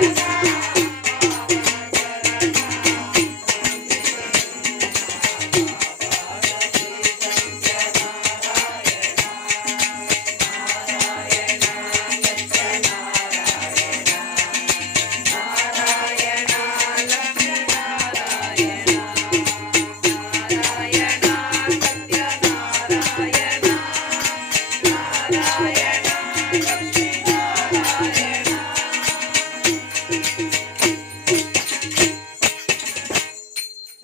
Yeah.